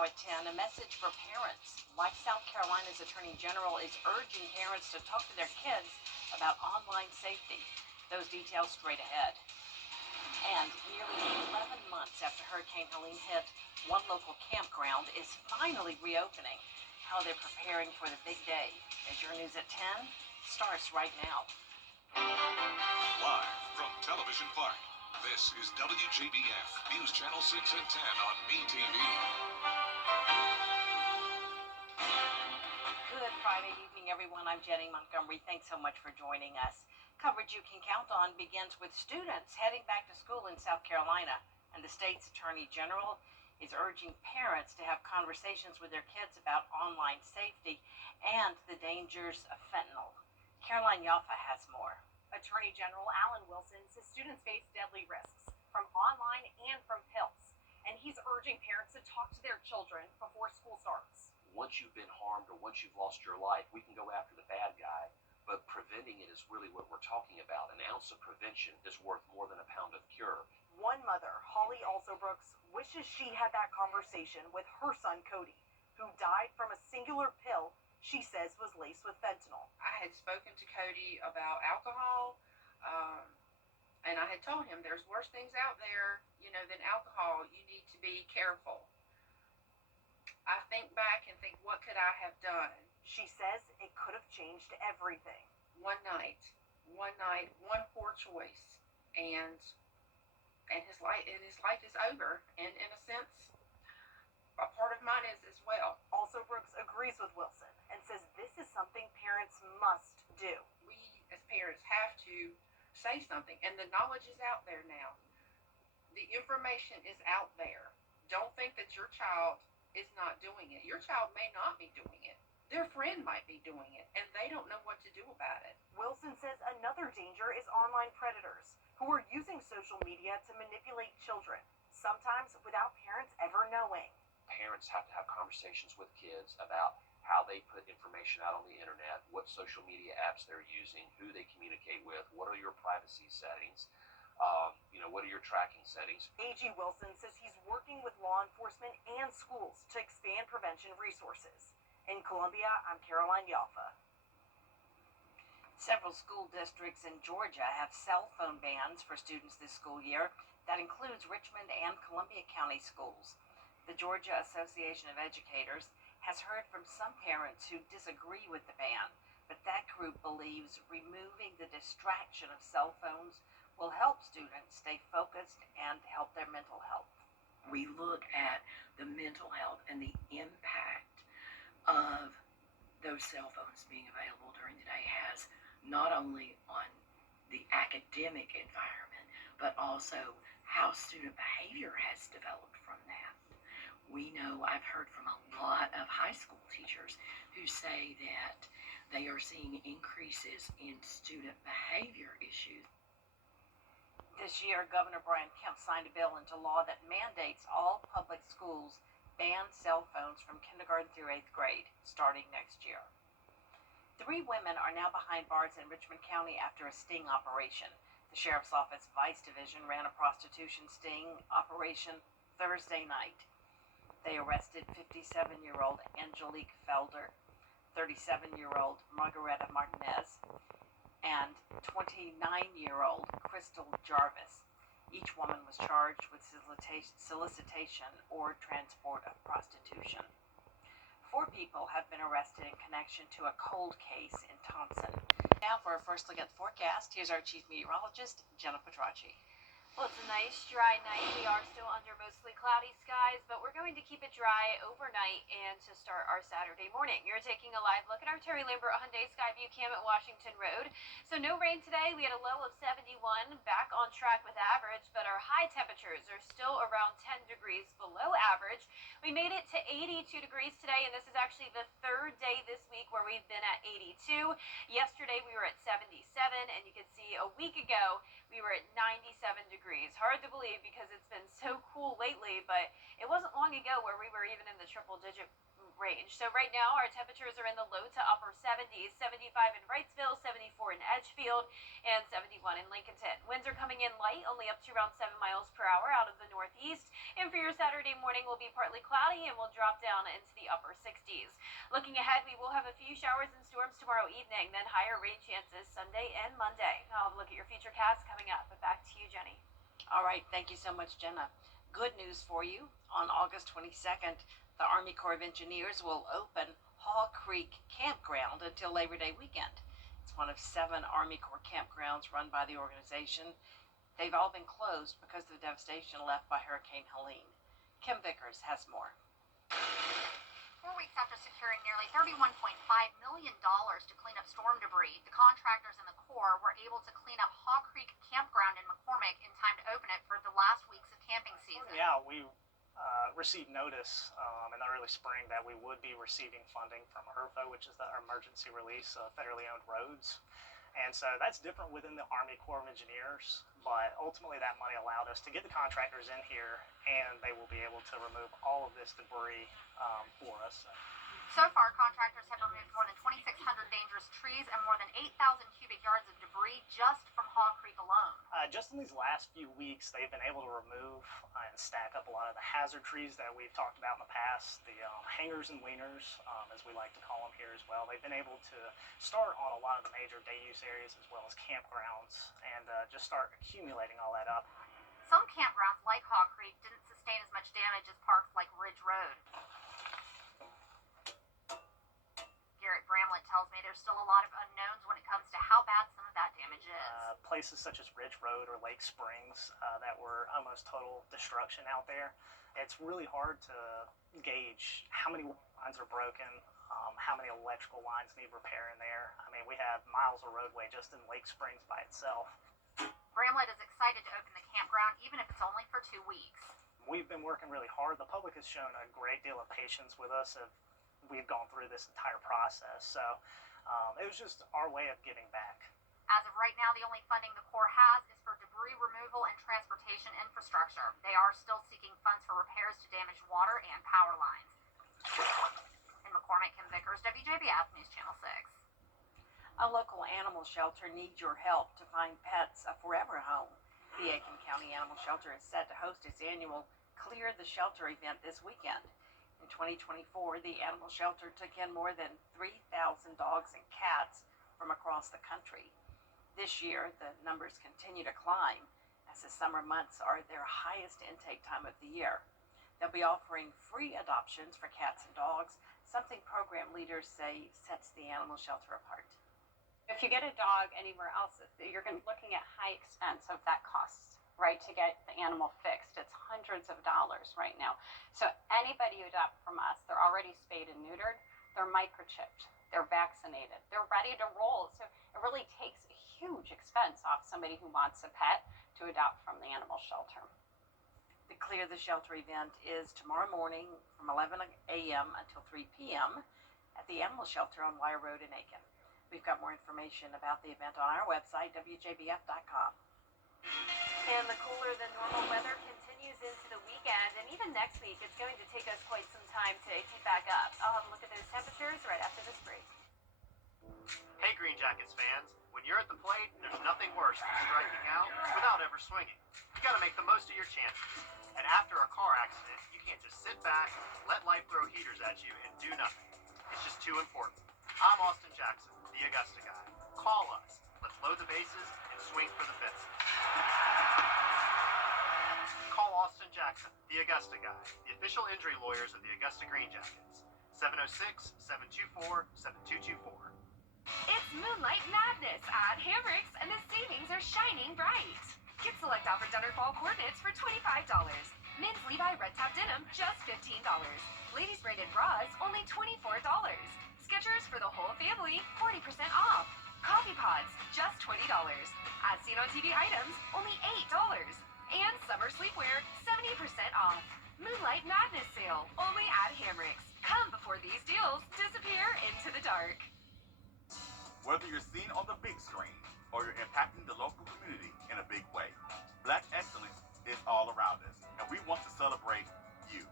Now at 10, a message for parents. Why South Carolina's Attorney General is urging parents to talk to their kids about online safety. Those details straight ahead. And nearly 11 months after Hurricane Helene hit, one local campground is finally reopening. How they're preparing for the big day. As your news at 10 starts right now. Live from Television Park, this is WJBF News Channel 6 and 10 on MeTV. Good Friday evening, everyone. I'm Jenny Montgomery. Thanks so much for joining us. Coverage you can count on begins with students heading back to school in South Carolina, and the state's Attorney General is urging parents to have conversations with their kids about online safety and the dangers of fentanyl. Caroline Yaffa has more. Attorney General Alan Wilson says students face deadly risks from online and from pills, and he's urging parents to talk to their children before school starts. Once you've been harmed or once you've lost your life, we can go after the bad guy, but preventing it is really what we're talking about. An ounce of prevention is worth more than a pound of cure. One mother, Holly Alsobrooks, wishes she had that conversation with her son, Cody, who died from a singular pill she says was laced with fentanyl. I had spoken to Cody about alcohol, and I had told him there's worse things out there, than alcohol. You need to be careful. I think back and think, what could I have done? She says it could have changed everything. One night, one poor choice, and his life is over. And in a sense, a part of mine is as well. Also, Brooks agrees with Wilson and says this is something parents must do. We as parents have to say something, and the knowledge is out there now. The information is out there. Don't think that your child is not doing it. Your child may not be doing it. Their friend might be doing it, and they don't know what to do about it. Wilson says another danger is online predators who are using social media to manipulate children, sometimes without parents ever knowing. Parents have to have conversations with kids about how they put information out on the internet, what social media apps they're using, who they communicate with, what are your privacy settings, what are your tracking settings. AG Wilson says he's working with law enforcement and schools to expand prevention resources. In Columbia, I'm Caroline Yaffa. Several school districts in Georgia have cell phone bans for students this school year. That includes Richmond and Columbia County schools. The Georgia Association of Educators has heard from some parents who disagree with the ban, but that group believes removing the distraction of cell phones will help students stay focused and help their mental health. We look at the mental health and the impact of those cell phones being available during the day has not only on the academic environment, but also how student behavior has developed from that. We know, I've heard from a lot of high school teachers who say that they are seeing increases in student behavior issues. This year, Governor Brian Kemp signed a bill into law that mandates all public schools ban cell phones from kindergarten through 8th grade, starting next year. 3 women are now behind bars in Richmond County after a sting operation. The Sheriff's Office Vice Division ran a prostitution sting operation Thursday night. They arrested 57-year-old Angelique Felder, 37-year-old Margareta Martinez, and 29-year-old Crystal Jarvis. Each woman was charged with solicitation or transport of prostitution. 4 people have been arrested in connection to a cold case in Thompson. Now for a first look at the forecast, here's our chief meteorologist, Jenna Petracci. Well, it's a nice dry night. We are still under mostly cloudy skies, but we're going to keep it dry overnight and to start our Saturday morning. You're taking a live look at our Terry Lambert Hyundai Skyview Cam at Washington Road. So no rain today. We had a low of 71, back on track with average, but our high temperatures are still around 10 degrees below average. We made it to 82 degrees today, and this is actually the 3rd day this week where we've been at 82. Yesterday we were at 77, and you can see a week ago we were at 97 degrees. Hard to believe because it's been so cool lately, but it wasn't long ago where we were even in the triple digit range. So right now our temperatures are in the low to upper 70s, 75 in Wrightsville, 74 in Edgefield, and 71 in Lincolnton. Winds are coming in light, only up to around 7 miles per hour out of the northeast. And for your Saturday morning will be partly cloudy and will drop down into the upper 60s. Looking ahead, we will have a few showers and storms tomorrow evening, then higher rain chances Sunday and Monday. I'll have a look at your futurecast coming up. But back to you, Jenny. All right, thank you so much, Jenna. Good news for you. On August 22nd, the Army Corps of Engineers will open Haw Creek Campground until Labor Day weekend. It's one of 7 Army Corps campgrounds run by the organization. They've all been closed because of the devastation left by Hurricane Helene. Kim Vickers has more. 4 weeks after securing nearly $31.5 million to clean up storm debris, the contractors in the Corps were able to clean up Haw Creek Campground in McCormick in time to open it for the last weeks of camping season. Yeah, we received notice in the early spring that we would be receiving funding from ERFO, which is the Emergency Release of Federally Owned Roads. And so that's different within the Army Corps of Engineers, but ultimately that money allowed us to get the contractors in here, and they will be able to remove all of this debris for us. So far, contractors have removed more than 2,600 dangerous trees and more than 8,000 cubic yards of debris just from Haw Creek alone. Just in these last few weeks, they've been able to remove and stack up a lot of the hazard trees that we've talked about in the past, the hangers and leaners, as we like to call them here as well. They've been able to start on a lot of the major day use areas as well as campgrounds and just start accumulating all that up. Some campgrounds like Haw Creek didn't sustain as much damage as parks like Ridge Road. Garrett Bramlett tells me there's still a lot of unknowns when it comes to how bad some of that damage is. Places such as Ridge Road or Lake Springs that were almost total destruction out there. It's really hard to gauge how many lines are broken, how many electrical lines need repair in there. I mean, we have miles of roadway just in Lake Springs by itself. Bramlett is excited to open the campground even if it's only for 2 weeks. We've been working really hard. The public has shown a great deal of patience with us. We've gone through this entire process, so it was just our way of giving back. As of right now, the only funding the Corps has is for debris removal and transportation infrastructure. They are still seeking funds for repairs to damaged water and power lines. In McCormick, Kim Vickers, WJBF News Channel 6. A local animal shelter needs your help to find pets a forever home. The Aiken County Animal Shelter is set to host its annual Clear the Shelter event this weekend. In 2024, the animal shelter took in more than 3,000 dogs and cats from across the country. This year, the numbers continue to climb as the summer months are their highest intake time of the year. They'll be offering free adoptions for cats and dogs, something program leaders say sets the animal shelter apart. If you get a dog anywhere else, you're looking at high expense of that cost, right, to get the animal fixed. It's hundreds of dollars right now. So anybody who adopts from us, they're already spayed and neutered, they're microchipped, they're vaccinated, they're ready to roll. So it really takes a huge expense off somebody who wants a pet to adopt from the animal shelter. The Clear the Shelter event is tomorrow morning from 11 a.m. until 3 p.m. at the animal shelter on Wire Road in Aiken. We've got more information about the event on our website, WJBF.com. And the cooler than normal weather continues into the weekend, and even next week it's going to take us quite some time to heat back up. I'll have a look at those temperatures right after this break. Hey Green Jackets fans, when you're at the plate, there's nothing worse than striking out without ever swinging. You gotta make the most of your chances. And after a car accident, you can't just sit back, let life throw heaters at you, and do nothing. It's just too important. I'm Austin Jackson, the Augusta guy. Call us. Let's load the bases and swing for the fences. Call Austin Jackson, the Augusta guy, the official injury lawyers of the Augusta Green Jackets. 706-724-7224. It's Moonlight Madness at Hamrick's, and the savings are shining bright. Get select offer dinner fall coordinates for $25. Men's Levi Red Top Denim, just $15. Ladies braided bras, only $24. Skechers for the whole family, 40% off. Coffee pods, just $20. As seen on TV items, only $8. And summer sleepwear, 70% off. Moonlight Madness sale, only at Hamrick's. Come before these deals disappear into the dark. Whether you're seen on the big screen or you're impacting the local community in a big way, Black excellence is all around us, and we want to celebrate you.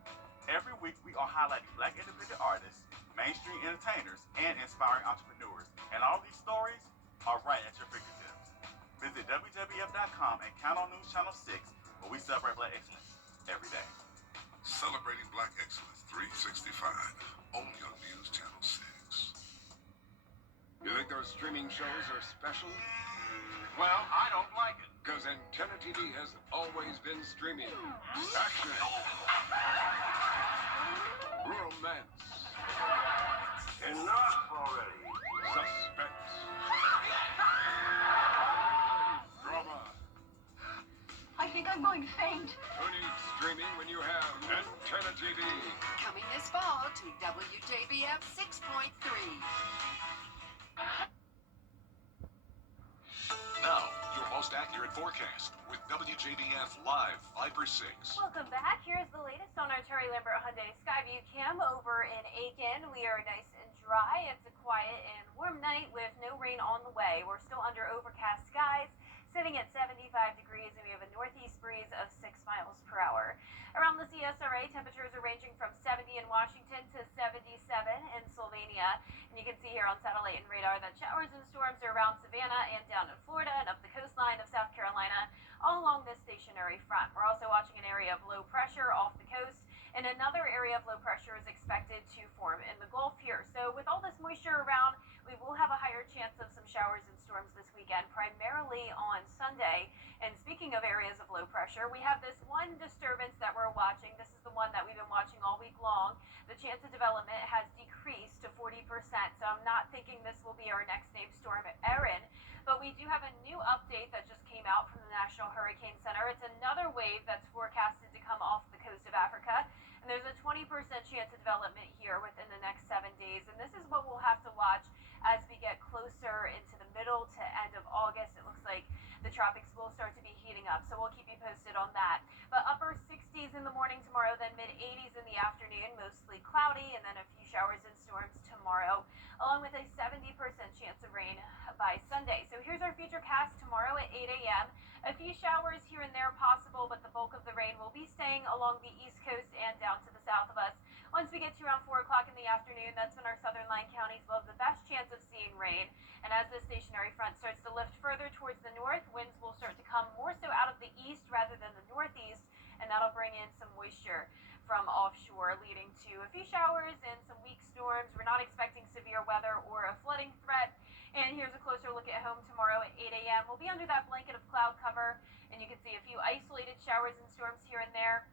Every week we are highlighting Black independent artists, News Channel 6, where we celebrate Black excellence every day. Celebrating Black Excellence 365, only on News Channel 6. You think those streaming shows are special? Well, I don't like it, because Antenna TV has always been streaming. Action! Romance. Enough already. Suspense. Drama. I think I'm going to faint. Who needs streaming when you have Antenna TV? Coming this fall to WJBF 6.3. Now, your most accurate forecast with WJBF Live Viper 6. Welcome back. Here's the latest on our Terry Lambert Hyundai Skyview Cam over in Aiken. We are nice and dry. It's a quiet and warm night with no rain on the way. We're still under overcast skies, sitting at 75 degrees, and we have a northeast breeze of 6 miles per hour. Around the CSRA, temperatures are ranging from 70 in Washington to 77 in Sylvania. And you can see here on satellite and radar that showers and storms are around Savannah and down in Florida and up the coastline of South Carolina, all along this stationary front. We're also watching an area of low pressure off the coast, and another area of low pressure is expected to form in the Gulf here. So with all this moisture around, we will have a higher chance of some showers and storms this weekend, primarily on Sunday. And speaking of areas of low pressure, we have this one disturbance that we're watching. This is the one that we've been watching all week long. The chance of development has decreased to 40%, so I'm not thinking this will be our next named storm, Erin. But we do have a new update that just came out from the National Hurricane Center. It's another wave that's forecasted to come off the coast of Africa. And there's a 20% chance of development here within the next 7 days. And this is what we'll have to watch as we get closer into the middle to end of August. It looks like the tropics will start to be heating up, so we'll keep you posted on that. But upper 60s in the morning tomorrow, then mid-80s in the afternoon, mostly cloudy, and then a few showers and storms tomorrow, along with a 70% chance of rain by Sunday. So here's our future cast tomorrow at 8 a.m. A few showers here and there possible, but the bulk of the rain will be staying along the east coast and down to the south of us. Once we get to around 4 o'clock in the afternoon, that's when our southern line counties will have the best chance of seeing rain. And as the stationary front starts to lift further towards the north, winds will start to come more so out of the east rather than the northeast, and that'll bring in some moisture from offshore, leading to a few showers and some weak storms. We're not expecting severe weather or a flooding threat. And here's a closer look at home tomorrow at 8 a.m. We'll be under that blanket of cloud cover, and you can see a few isolated showers and storms here and there.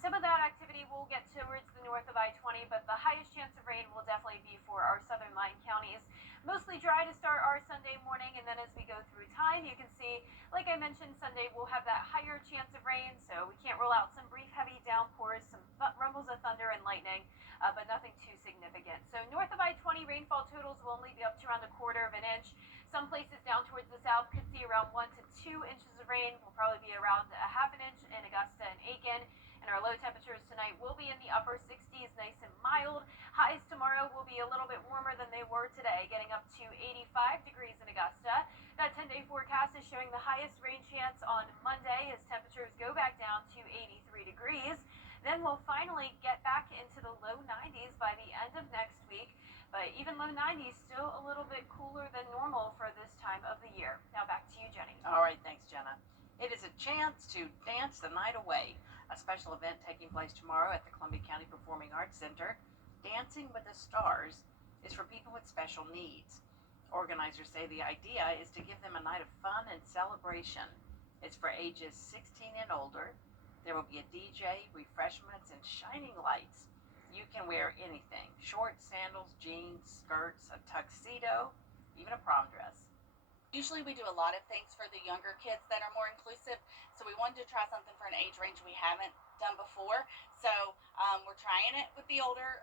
Some of that activity will get towards the north of I-20, but the highest chance of rain will definitely be for our southern line counties. Mostly dry to start our Sunday morning, and then as we go through time, you can see, like I mentioned, Sunday we'll have that higher chance of rain, so we can't rule out some brief heavy downpours, some rumbles of thunder and lightning, but nothing too significant. So north of I-20, rainfall totals will only be up to around 1/4 inch. Some places down towards the south could see around 1 to 2 inches of rain. Will probably be around 1/2 inch in Augusta and Aiken. And our low temperatures tonight will be in the upper 60s, nice and mild. Highs tomorrow will be a little bit warmer than they were today, getting up to 85 degrees in Augusta. That 10-day forecast is showing the highest rain chance on Monday as temperatures go back down to 83 degrees. Then we'll finally get back into the low 90s by the end of next week. But even low 90s, still a little bit cooler than normal for this time of the year. Now back to you, Jenny. All right, thanks, Jenna. It is a chance to dance the night away. A special event taking place tomorrow at the Columbia County Performing Arts Center. Dancing with the Stars is for people with special needs. Organizers say the idea is to give them a night of fun and celebration. It's for ages 16 and older. There will be a DJ, refreshments, and shining lights. You can wear anything: shorts, sandals, jeans, skirts, a tuxedo, even a prom dress. Usually we do a lot of things for the younger kids that are more inclusive, so we wanted to try something for an age range we haven't done before. So we're trying it with the older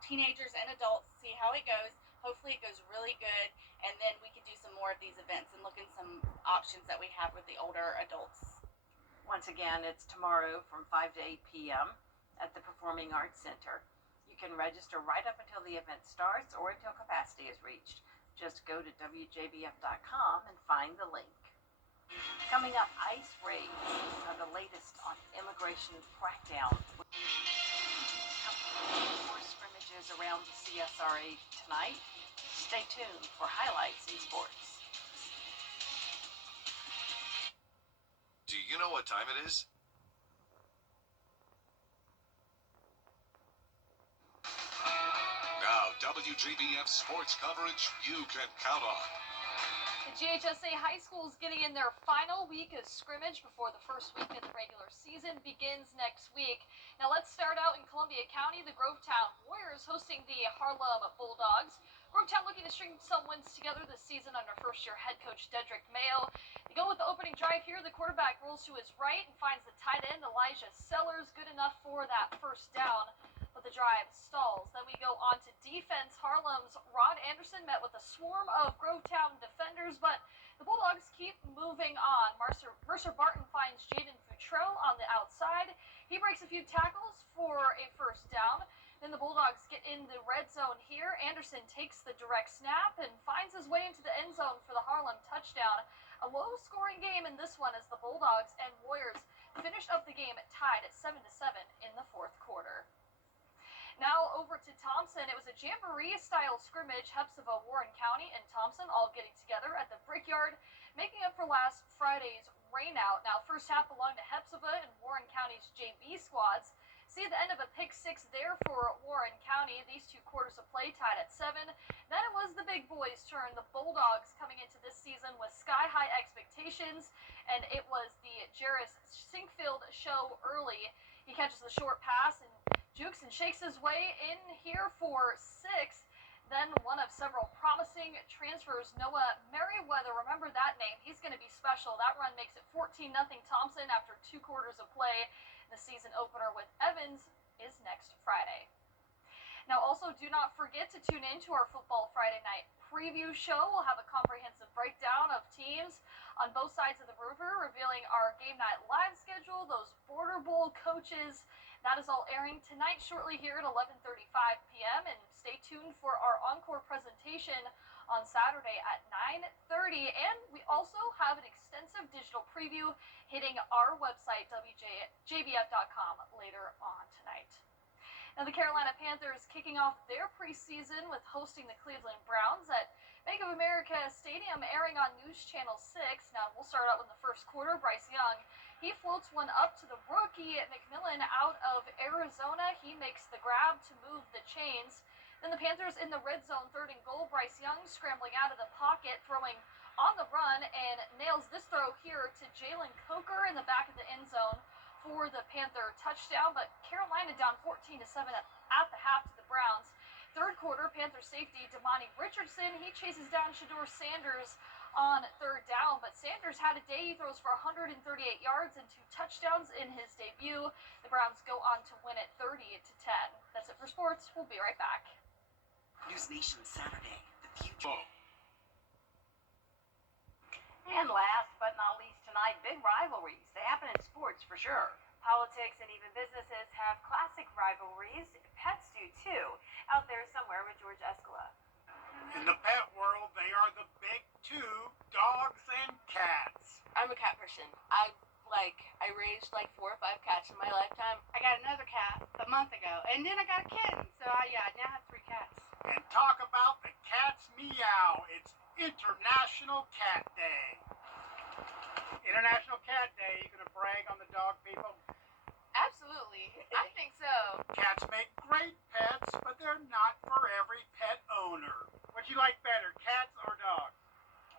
teenagers and adults, see how it goes. Hopefully it goes really good, and then we can do some more of these events and look at some options that we have with the older adults. Once again, it's tomorrow from 5 to 8 p.m. at the Performing Arts Center. You can register right up until the event starts or until capacity is reached. Just go to WJBF.com and find the link. Coming up, ICE raids are the latest on immigration crackdown. More scrimmages around the CSRA tonight. Stay tuned for highlights in sports. Do you know what time it is? Now, WJBF sports coverage you can count on. The GHSA High School is getting in their final week of scrimmage before the first week of the regular season begins next week. Now let's start out in Columbia County. The Grovetown Warriors hosting the Harlem Bulldogs. Grovetown looking to string some wins together this season under first-year head coach Dedrick Mayo. They go with the opening drive here. The quarterback rolls to his right and finds the tight end Elijah Sellers good enough for that first down. But the drive stalls. Then we go on to defense. Harlem's Rod Anderson met with a swarm of Grovetown defenders, but the Bulldogs keep moving on. Mercer Barton finds Jaden Futrell on the outside. He breaks a few tackles for a first down. Then the Bulldogs get in the red zone here. Anderson takes the direct snap and finds his way into the end zone for the Harlem touchdown. A low-scoring game in this one as the Bulldogs and Warriors finished up the game tied at 7-7 in the fourth quarter. Now over to Thompson. It was a jamboree-style scrimmage. Hepzibah, Warren County, and Thompson all getting together at the Brickyard, making up for last Friday's rainout. Now, first half belonged to Hepzibah and Warren County's JV squads. See the end of a pick six there for Warren County. These two quarters of play tied at 7. Then it was the big boys' turn. The Bulldogs coming into this season with sky-high expectations, and it was the Jarris Sinkfield show early. He catches the short pass and jukes and shakes his way in here for 6. Then one of several promising transfers, Noah Merriweather. Remember that name. He's going to be special. That run makes it 14-0 Thompson after 2 quarters of play. The season opener with Evans is next Friday. Now also do not forget to tune in to our Football Friday night preview show. We'll have a comprehensive breakdown of teams on both sides of the river, revealing our game night live schedule, those Border Bowl coaches. That is all airing tonight shortly here at 11:35 p.m. And stay tuned for our encore presentation on Saturday at 9:30. And we also have an extensive digital preview hitting our website, WJBF.com, later on tonight. Now the Carolina Panthers kicking off their preseason with hosting the Cleveland Browns at Bank of America Stadium, airing on News Channel 6. Now we'll start out with the first quarter. Bryce Young, he floats one up to the rookie McMillan out of Arizona. He makes the grab to move the chains. Then the Panthers in the red zone, 3rd and goal. Bryce Young scrambling out of the pocket, throwing on the run, and nails this throw here to Jalen Coker in the back of the end zone for the Panther touchdown. But Carolina down 14-7 at the half to the Browns. 3rd quarter, Panther safety Damani Richardson, he chases down Shador Sanders on 3rd down, but Sanders had a day. He throws for 138 yards and 2 touchdowns in his debut. The Browns go on to win it 30-10. That's it for sports. We'll be right back. News Nation Saturday, the future. And last but not least tonight, big rivalries. They happen in sports for sure. Politics and even businesses have classic rivalries. Pets do too. Out there somewhere with George Escala. In the pet world, they are the big two, dogs and cats. I'm a cat person. I raised 4 or 5 cats in my lifetime. I got another cat a month ago, and then I got a kitten. So I now have 3 cats. And talk about the cat's meow. It's International Cat Day. International Cat Day. You gonna brag on the dog people? Absolutely. I think so. Cats make great pets, but they're not for every pet owner. What you like better, cats or dogs?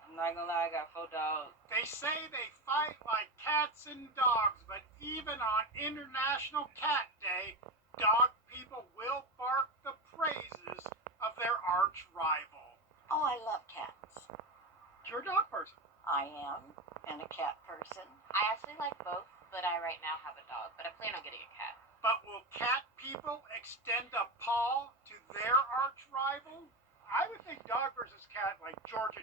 I'm not gonna lie, I got 4 dogs. They say they fight like cats and dogs, but even on International Cat Day, dog people will bark the praises of their arch rival. Oh, I love cats. You're a dog person. I am, and a cat person. I actually like both, but I right now have a dog, but I plan on getting a cat. But will cat people extend a paw to their arch rival? I would think dog versus cat like Georgia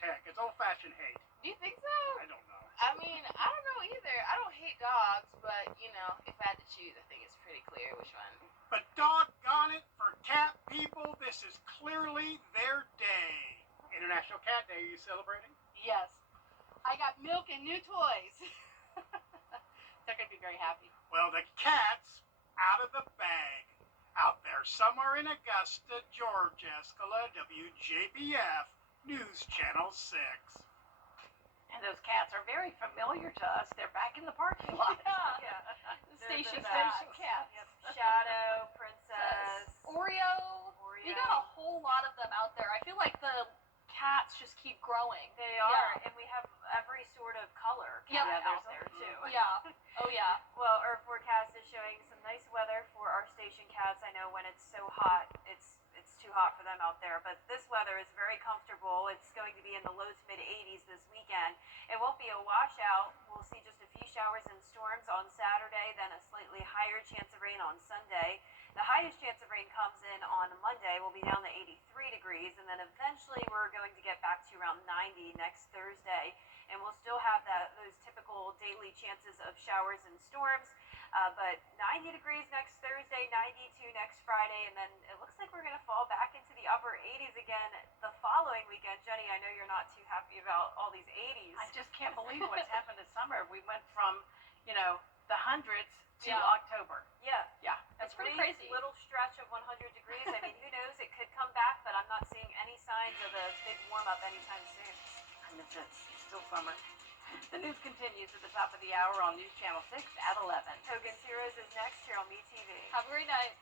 Tech. It's old-fashioned hate. Do you think so? I don't know. I mean, I don't know either. I don't hate dogs, but, if I had to choose, I think it's pretty clear which one. But doggone it, for cat people, this is clearly their day. International Cat Day, are you celebrating? Yes. I got milk and new toys. They're going to be very happy. Well, the cat's out of the bag. Out there somewhere in Augusta, George Escala, WJBF, News Channel 6. And those cats are very familiar to us. They're back in the parking lot. Yeah. They're Station the cats. station cats. Yep. Shadow, Princess, Oreo. Oreo. You got a whole lot of them out there. I feel like the cats just keep growing. They are, Yeah. and we have every sort of color Yep. cat out there too. Yeah. Oh yeah. Well, our forecast is showing some nice weather for our station cats. I know when it's so hot, it's too hot for them out there, but this weather is very comfortable. It's going to be in the low to mid 80s this weekend. It won't be a washout. We'll see just a few showers and storms on Saturday, then a slightly higher chance of rain on Sunday. The highest chance of rain comes in on Monday. We'll be down to 83 degrees, and then eventually we're going to get back to around 90 next Thursday, and we'll still have those typical daily chances of showers and storms. But 90 degrees next Thursday, 92 next Friday, and then it looks like we're going to fall back into the upper 80s again the following weekend. Jenny, I know you're not too happy about all these 80s. I just can't believe what's happened this summer. We went from, the hundreds to Yeah. October. Yeah. Yeah. It's A pretty brief crazy. little stretch of 100 degrees. I mean, who knows? It could come back, but I'm not seeing any signs of a big warm up anytime soon. And it's still summer. The news continues at the top of the hour on News Channel 6 at 11. Hogan's Heroes is next here on MeTV. Have a great night.